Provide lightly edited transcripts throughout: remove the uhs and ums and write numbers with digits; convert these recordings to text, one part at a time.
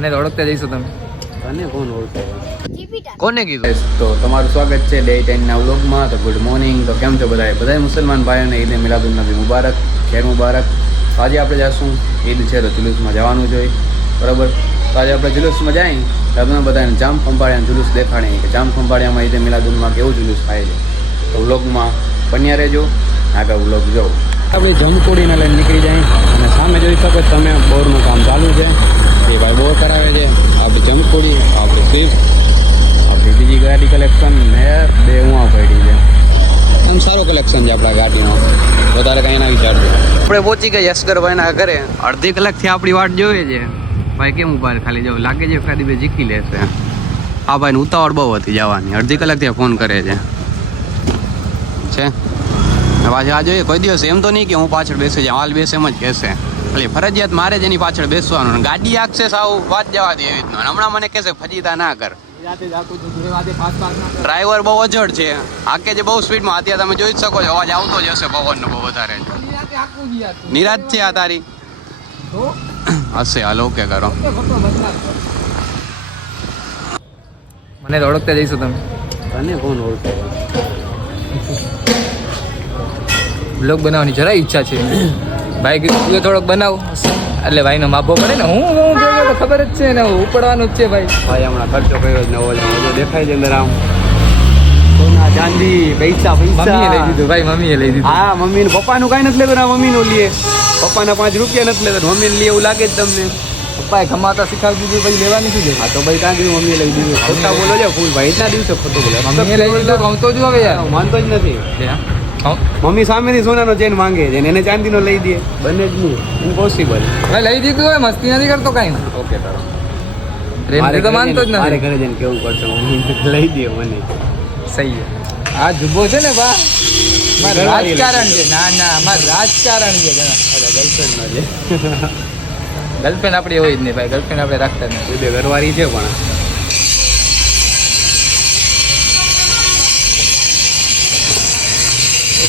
ને ઓળખતા જઈશું તમે. તને કોણ ઓળખે? કોને કીધું? તો તમારું સ્વાગત છે ડે 10 ના વ્લોગમાં. તો ગુડ મોર્નિંગ. તો કેમ છો બધા મુસલમાન ભાઈઓને ઈદ મિલાદુન નબી મુબારક, ખેર મુબારક. તો આજે આપણે જઈશું, ઈદ છે તો જુલુસમાં જવાનું જોઈએ, બરાબર. તો આજે આપણે જુલુસમાં જઈએ તો આપણે બધાને જામ ખંભાળિયાનું જુલુસ દેખાડીએ કે જામ ખંભાળિયામાં ઈદ મિલાદુનમાં કેવું જુલુસ થાય છે. તો વ્લોગમાં બન્યા રહેજો, આગળ વ્લોગ જો. આપણે જમકોડીને લઈને નીકળી જાય અને સામે જોઈ શકો તમે બોરનું કામ ચાલુ છે. એ ભાઈ બોર કરાવે છે. આપણી જમકોડી, આપણી સ્વિફ્ટ, આપણી બીજી ગાડી કલેક્શન ને બે ઉવા પડી છે. આમ સારું કલેક્શન છે આપણા ગાડીમાં, વધારે કંઈ ના વિચારજો. આપણે પહોંચી ગયા યશકરભાઈના ઘરે. અડધી કલાકથી આપણી વાટ જોઈએ છે. ભાઈ કેમ ઉભા ખાલી જવું લાગે છે, એકાદી બે જીકી લેશે. આ ભાઈને ઉતાવળ બહુ હતી જવાની, અડધી કલાકથી ફોન કરે છે. પાછળ આ જોઈએ કોઈ દિવસ એમ તો નહીં કે હું પાછળ બેસી જાઉં, હાલ બેસે એમ જ કહેશે. એટલે ફરજિયાત મારે જ એની પાછળ બેસવાનું. ગાડી આખશે સાવ વાત જવા દે એવી રીતનું. હમણાં મને કહેશે ફજીતા ના કર. ડ્રાઈવર બહુ અજડ છે, આકે જે બહુ સ્પીડમાં. અત્યારે તમે જોઈ જ શકો છો અવાજ આવતો જ હશે પવનનો બહુ વધારે. નિરાજ છે આ તારી હશે. હાલ ઓકે કરો. મને ઓળખતા જઈશું તમે. તને કોણ ઓળખે? બ્લોગ બનાવવાની જરા ઈચ્છા છે. ભાઈ કીધું તું થોડોક બનાવ, એટલે ભાઈનો માપો પડે ને. હું જોયો તો ખબર જ છે ને, ઉપડવાનું જ છે ભાઈ. ભાઈ હમણાં ખર્ચો કર્યો જ નવો દેખાય છે અંદર. આમ સોના ચાંદી પૈસા મમ્મીએ લઈ દીધું ભાઈ, મમ્મીએ લઈ દીધું. હા, મમ્મીને પપ્પાનું કાંઈ નથી લેતું. મમ્મીનું લઈએ, પપ્પાના 5 રૂપિયા નથી લેતા, મમ્મીને લઈએ એવું લાગે જ તમને. પપ્પાએ કમાતા શીખવાડી દીધું, ભાઈ લેવાની શું છે? હા તો ભાઈ ત્યાં કીધું મમ્મીએ લઈ દીધું. ખોટા બોલો છે ફૂલ ભાઈ, એટલા દિવસે ખોટું બોલે. મમ્મીએ લઈ દીધું કહું તો જ હવે યાર, માનતો જ નથી. મમ્મી સામેથી સોનાનો ચેન માંગે છે ને એને ચાંદીનો લઈ દે, બને જ નહીં, ઇમ્પોસિબલ. ભાઈ લઈ દીધું હોય, મસ્તી નથી કરતો કાંઈ ના. ઓકે કરો. પ્રેમ તો માનતો જ મારે નથી. ઘરે જઈને કેવું પડશે મમ્મી લઈ દે મને. સહી આ જુબ્બો છે ને બા, મારું રાજકારણ છે. ના ના, મારું રાજકારણ છે. ગર્લફ્રેન્ડનો છે. ગર્લફ્રેન્ડ આપણી હોય જ નહીં ભાઈ, ગર્લફ્રેન્ડ આપણે રાખતા જ નથી. બે ઘરવાળી છે પણ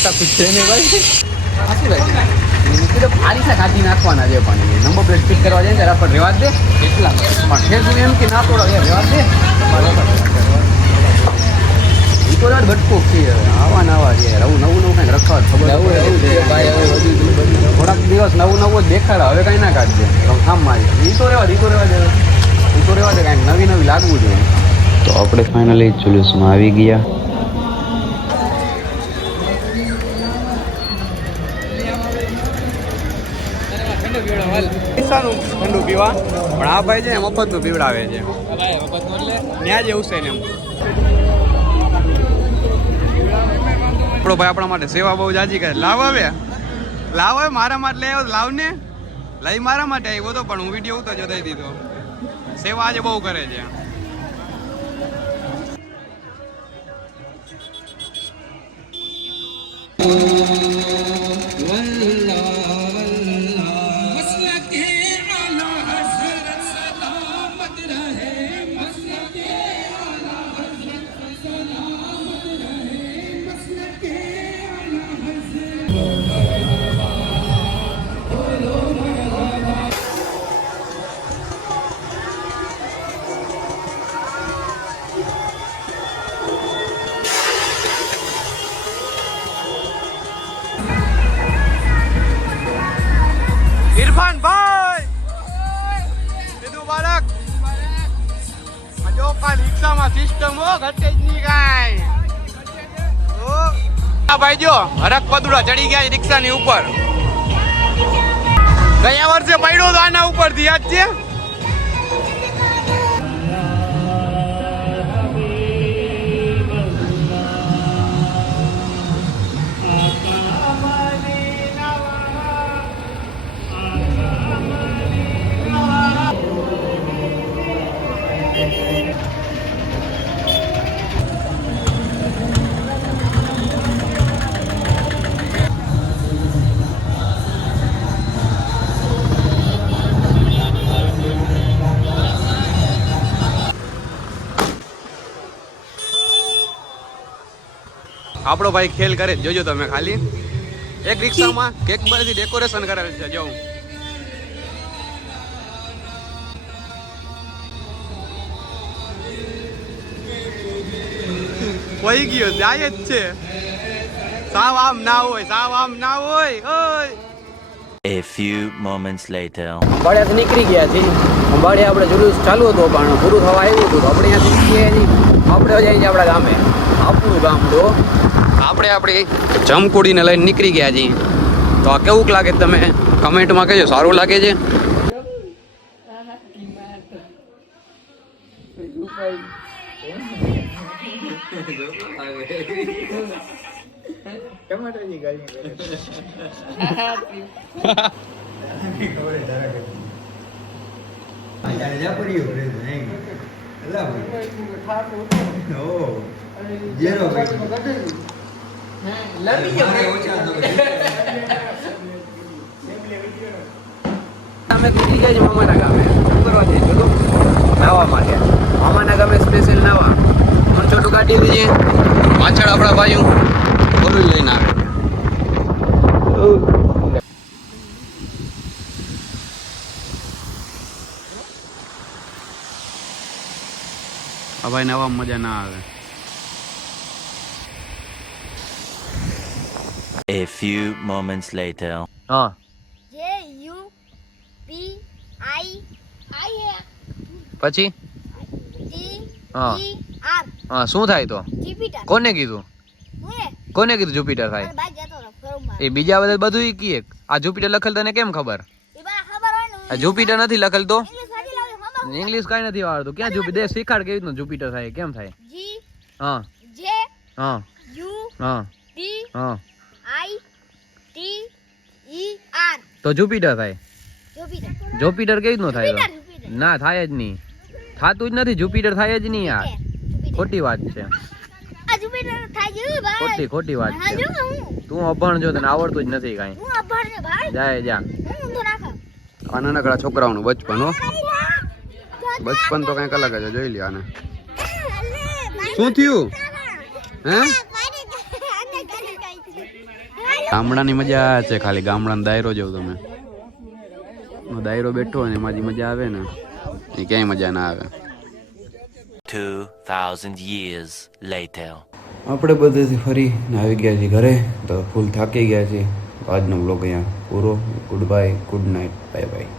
કુછ છે નહીં ભાઈ. સાચી વાત છે. આરીસા કાઢી નાખવાના છે પણ નંબર પ્લેટ ફિટ કરવા જાય ને ત્યારે આપણે રેવા દે એટલા. પણ ફેર તું એમ કે ના તોડો એ રેવા દે. એ તો રાત બટકો છે આવા નવા છે. નવું કંઈક રખવા ખબર છે ભાઈ. હવે થોડાક દિવસ નવું જ દેખાડા, હવે કંઈ ના કાઢજે. ખામ મારી એ તો રેવા દે કાંઈક નવી લાગવું જોઈએ. તો આપણે ફાઇનલી જુલુસમાં આવી ગયા. ઠંડુ પીવા, પણ આ ભાઈ છે ને મફતનું પીવડાવે છે. ત્યાં જ એવું છે ને એમ. આપણો ભાઈ આપણા માટે સેવા બહુ જાજી કરે. લાવ આવે મારા માટે લઈ આવ્યો, લાવ ને લઈ મારા માટે આવ્યો હતો, પણ હું વિડીયો ઉતો જો દઈ દીધો. સેવા આજે બહુ કરે છે. ઇરફાન ભાઈ મુબારક. જો કાલ રિક્ષામાં સિસ્ટમ હો ઘટે જ નહીં કાંઈ. આ ભાઈ જો હરક પદુડા ચડી ગયા રિક્ષાની ઉપર. ગયા વર્ષે પડ્યો તો આના ઉપરથી, યાદ છે? આપણો ભાઈ ખેલ કરે જોજો તમે. ખાલી એક રિક્ષામાં કેક બધી ડેકોરેશન કરેલ છે. જો વહી ગયો જાય જ છે. સાવ આમ ના હોય, સાવ આમ ના હોય. ઓય A few moments later. અંબાડિયાથી નીકળી ગયા છીએ. અંબાડિયા આપણે જુલુસ ચાલુ હતો પણ પૂરું થવા આવ્યું હતું તો આપણે અહીંયાથી છીએ નહીં. આપણે જઈએ છીએ આપણા ગામે, આપણું ગામડું. આપણે આપણી જમકુડીને લઈને નીકળી ગયા છીએ. તો આ કેવું લાગે તમે કમેન્ટમાં કહેજો. સારું લાગે છે? અમે નીકળી ગયા છીએ મામાના ગામે. શું કરવા જઈએ છો? નાવા માટે. મામાના ગામે સ્પેશિયલ નાવા. પણ છોટું કાઢી દીધી પાછળ આપણા ભાઈઓ બોલું લઈને આવે. આ ભાઈ નાવા મજા ના આવે. A few moments later. હા પછી હા હા શું થાય તો? કોને કીધું? કોને કીધું જુપિટર થાય? એ બીજા બધા બધું ઈ કીએ. આ જુપિટર લખેલ તને કેમ ખબર? આ જુપિટર નથી લખેલ તો ઇંગ્લિશ કાઈ નથી આવડતું. ક્યાં જુપિટર શીખાડ કેવી રીતનું જુપિટર થાય, કેમ થાય? હા હા હા હા તો જુપિટર થાય. જુપિટર કેવી રીતનું થાય? ના થાય જ નહીં, થાતું જ નથી. જુપિટર થાય જ નહીં યાર, ખોટી વાત છે. ખોટી વાત છે. તું અભણ છો, તને આવડતું જ નથી કાંઈ. જાય જા. આ નાનકડા છોકરાઓનું બચપન હો. બચપન તો કંઈક અલગ જ જોઈ લે આને. શું થયું હે? ગામડાની મજા છે ખાલી. ગામડાનો દાયરો જેવું તમે દાયરો બેઠો ને એમાં મજા આવે ને એ ક્યાંય મજા ના આવે. 2000 years later. આપણે બધેથી ફરી આવી ગયા છીએ ઘરે. તો ફૂલ થાકી ગયા છીએ. આજનો બ્લોગ અહીંયા પૂરો. Good bye, good night, bye bye.